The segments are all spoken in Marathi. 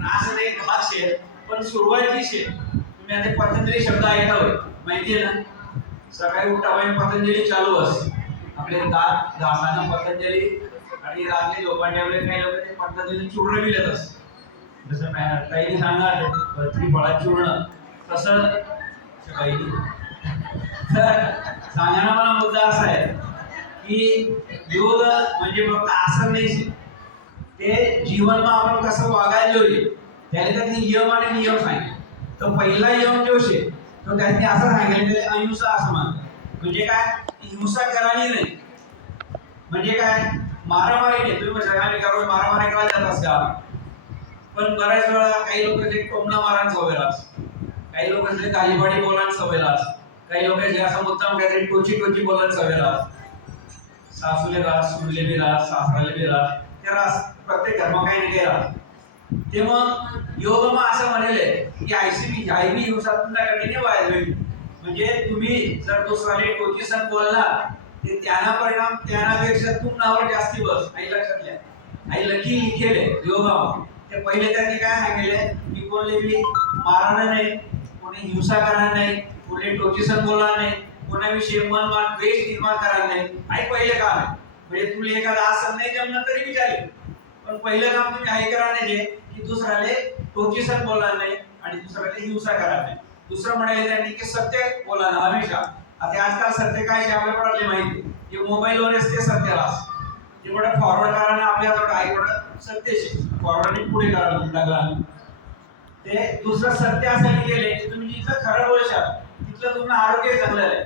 पण असं नाही हाच शे पण सुरुवातीची शे तुम्ही आता पतंजली शब्द ऐकला होय माहिती आहे ना. सकाळी उठावाय पतंजली चालू असते आपले दात घासानं पतंजली आणि रात्री झोपायच्या वेळेस काही लोक ते पतंजली चूर्ण बी देत असतात. जसं काही सांगा त्रिफळात चूर्ण तसं काही तर सांगण्याचा मला मुद्दा असा आहे की योग म्हणजे फक्त आसन नाही ते जीवनमा आपण कसं वागायला जोडी त्याने त्यातले नियम आणि नियम सांगितले. तर पहिला नियम जो शे तो त्यांनी असं सांगितलं अहिंसा असं म्हणतात. म्हणजे काय हिंसा करायची नाही. म्हणजे काय मारामारी नाही. तुम्ही सगळ्यांनी करून मारामारी करायला जात असता पण बऱ्याच वेळा काही लोक जे टोमणा मारायला सवय असतात, काही लोक जे गालीबाडी बोलायला सवय असतात, काही लोक जे असं मुद्दाम काहीतरी टोची टोची बोलायला सवय असतात. सासूले रास सुनले बी रास सासराले बी रास ते रास प्रत्येक धर्म काही नाही काही रास. ते मग योग मग असं म्हणले की आयबी हिंसा तुमच्याकडे नाही व्हायला होईल. म्हणजे तुम्ही जर दुसऱ्याला टोची सण बोलला ते त्यांना परिणाम त्यापेक्षा तुमनावर जास्ती बस. आई लक्षात घ्या. आई लकी लिखेले योगामध्ये ते पहिले त्यांनी काय सांगितले की कोणी बी मारणार नाही, कोणी हिंसा करणार नाही, कोणी टोची सण बोलणार नाही, कोणाविषयी मनमान द्वेष निर्माण करणार नाही. आई पहिले काम आहे. म्हणजे तुला एखादा आसन नाही जमलं तरी विचारेल पण पहिलं काम तुम्ही आई करा नाही की दुसऱ्याला टोची सण बोलणार नाही आणि दुसऱ्याला हिंसा करणार नाही. दुसरं म्हणाले त्यांनी की सत्य बोला ना हमेशा. आता आजकाल सत्य काय आहे आपल्याकडे माहिती की मोबाईलवरच ते सत्य राहत ते मोठं फॉरवर्ड करायला आपल्याकडे आईकडं सत्यशी फॉरवर्ड पुढे करायला लागला. ते दुसरं सत्य असं केले की तुम्ही जिथं खरं बोलशाल तिथलं तुमचं आरोग्य चांगलं आहे.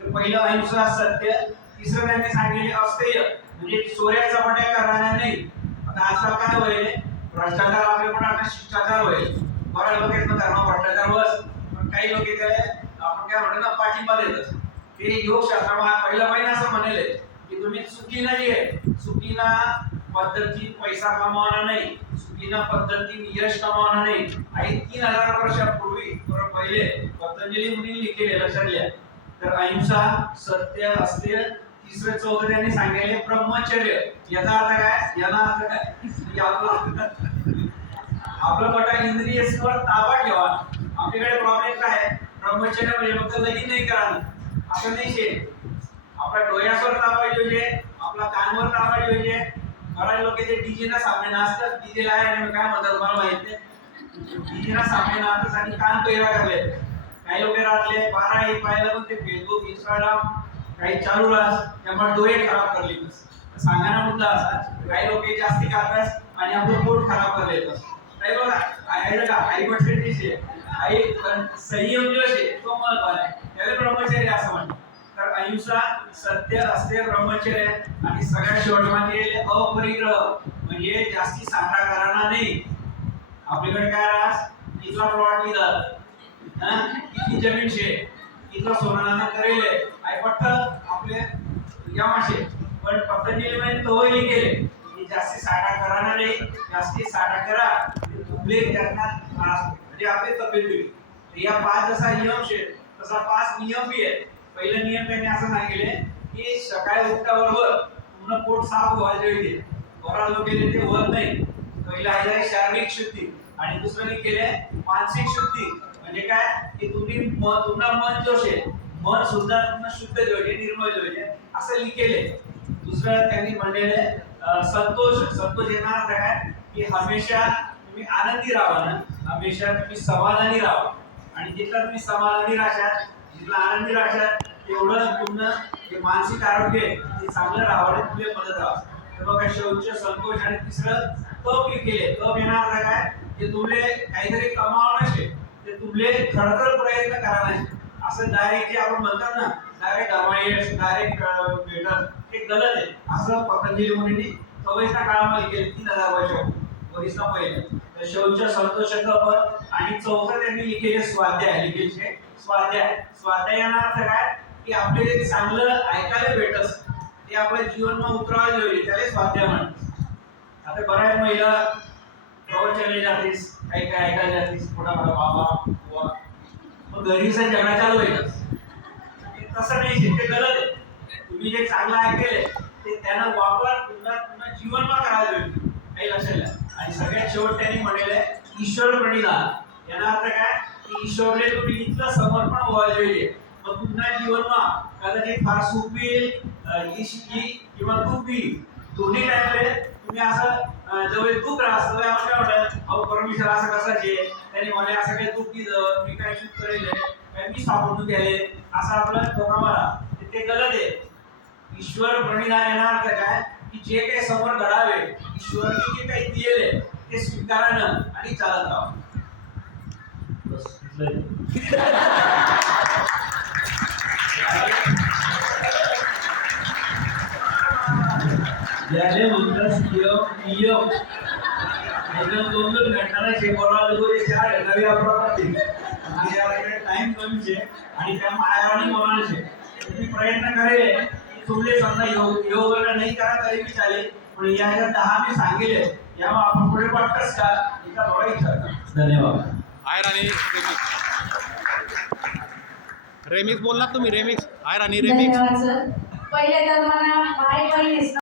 तर पहिलं अहिंसा सत्य. तिसरं त्यांनी सांगितले अस्तेय म्हणजे चोऱ्या चपाट्या करणार नाही. आता आजकाल काय होईल भ्रष्टाचार आपल्याकडे आता शिष्टाचार होईल. बऱ्याच लोक धर्म भ्रष्टाचार बस पण काही लोक त्याला आपण काय म्हणतो ना पाठिंबा देतात. ते योगशास्त्रामध्ये पहिलं पहिलं असं म्हणले की तुम्ही चुकीनं जे आहे चुकीनं पद्धती पैसा कमावणार नाही, चुकीनं पद्धतीने यश कमावणार नाही. आणि 3000 वर्षापूर्वी पहिले पतंजली मुनी लिखिले लक्षात घ्या. तर अहिंसा सत्य अस्तेय तिसरं चौथं त्यांनी सांगितले ब्रह्मचर्य. याचा अर्थ काय याला अर्थ काय की आपलं बटा इंद्रियवर ताबा ठेवा. आपल्याकडे प्रॉब्लेम काय आहे ब्रह्मचर्य म्हणजे फक्त लगीन नाही करा असं नाही शे. आपल्या डोळ्यावर ताबा पाहिजे, आपला कानवर ताबा पाहिजे. बऱ्याच लोक ते डीजेना सामने नाचतात. डीजेला आहे आणि काय म्हणतात मला माहित नाही. डीजेना सामने नाचतात आणि कान पैरा करले. काही लोक राहतले 12-1 पाहिलं पण ते फेसबुक इंस्टाग्राम काही चालू राहत त्यामुळे डोळे खराब करले. सांगायला मुद्दा असा काही लोक जास्ती खातात आणि आपलं पोट खराब करले येतात. काही बघा आई का आई म्हटले आई संयम जो आहे तो महत्वाचा आहे. त्याला ब्रह्मचर्य असं म्हणतात. तर अहिंसा सत्य अस्तेय ब्रह्मचर्य आणि सगळ्यात शेवटमध्ये अपरिग्रह म्हणजे जास्ती साठा करायला नाही. आपल्याकडे काय राहस इथला प्लॉट निघाल किती जमीन शे इथला सोनाना करेल आई पट्ट आपले या माशे पण पतंजलीमध्ये तोही केले की जास्ती साठा करायला नाही. जास्ती साठा करा तुमले त्यांना म्हणजे आपले तब्येत होईल. या 5 जसा नियम शे तसा 5 नियम बी आहे. पहिला नियम त्यांनी असं सांगितले की सकाळी उठल्याबरोबर पूर्ण पोट साफ व्हायला पाहिजे. बराच लोक ते होत नाही. पहिला आहे शारीरिक शुद्धी आणि दुसरं केले मानसिक शुद्धी. म्हणजे काय की तुम्ही तुमचं मन जो आहे मन सुद्धा तुम्हाला शुद्ध ठेवायचे निर्मळ ठेवायचे असं लिहिलेले. दुसरं त्यांनी म्हणलेले संतोष. संतोष येणार काय की हमेशा तुम्ही आनंदी राहा ना, हमेशा तुम्ही समाधानी राहा. आणि जिथला तुम्ही समाधानी राहशाल जिथला आनंदी राहशाल तेवढं तुमचं जे मानसिक आरोग्य आहे ते चांगलं राहावं तुमचे मदत राहा. तर बघा शौच संतोष आणि तिसरं तप केले. तप येणार काय की तुमले काहीतरी कमावणं नसे ते तुमले खडतर प्रयत्न करायला असं डायरेक्ट जे आपण म्हणतात ना डायरेक्ट अमायश डायरेक्ट भेटत ते गलत आहे. असं पतंजली मुनींनी 24 काळामध्ये केले 3000 वर्षापूर्वी पहिले. तर शौच संतोष तप आणि चौथं त्यांनी लिहिलेले स्वाध्याय लिहिलेले स्वाध्याय. स्वाध्यायाचा अर्थ काय की आपल्याला ते चांगलं ऐकायला भेटस ते आपल्या जीवनात उतरवायला पाहिजे त्याला स्वाध्याय म्हणतात. आता बऱ्याच महिला प्रवचनाला जातीस काही काय ऐकायला जातीस मोठा मोठा बाबा मग घरीचा झगडा चालू होईल. तसं नाही ते गलत आहे. तुम्ही जे चांगलं ऐकले ते त्यांना वापर पुन्हा जीवनमा करायला पाहिजे काही लक्षात घ्या. आणि सगळ्यात शेवट त्यांनी म्हणले ईश्वर प्रणिधान याचा अर्थ काय की ईश्वरले तुम्ही इतकं समर्पण व्हायला मग तुमच्या जीवનમાં कदाचित फार सुख होईल किंवा दुःख होईल दोन्ही टाइमले तुम्ही असं जवळ दुःख राहत काय वाटत अहो परमेश्वर असं कसाचे त्याने मला असं काही दुःख दिलं मी काय चूक करेल काय मी सापडून द्याले असं आपलं लोकांना ते गलत आहे ईश्वर प्रणिधान याचा अर्थ काय की जे काही समोर घडावे ईश्वरने जे काही दिले ते स्वीकारणं आणि चालत राहावं ज्याने म्हणतात नियम एकदम दोन घटना शिकवला लोक चार घटना वापरतात आणि याकडे टाइम कमी आहे आणि त्या मायावानी बोलायचे तुम्ही प्रयत्न करेल तुमले समजा योग नाही करा तरी बी चालेल पण याच्या 10 मी सांगितले यामुळे आपण पुढे वाटतच का एका बघा इच्छा धन्यवाद आयर आणि रेमिक्स बोललात तुम्ही रेमिक्स आयर आणि रेमिक्स धन्यवाद सर पहिले तर मला माय बहिणीस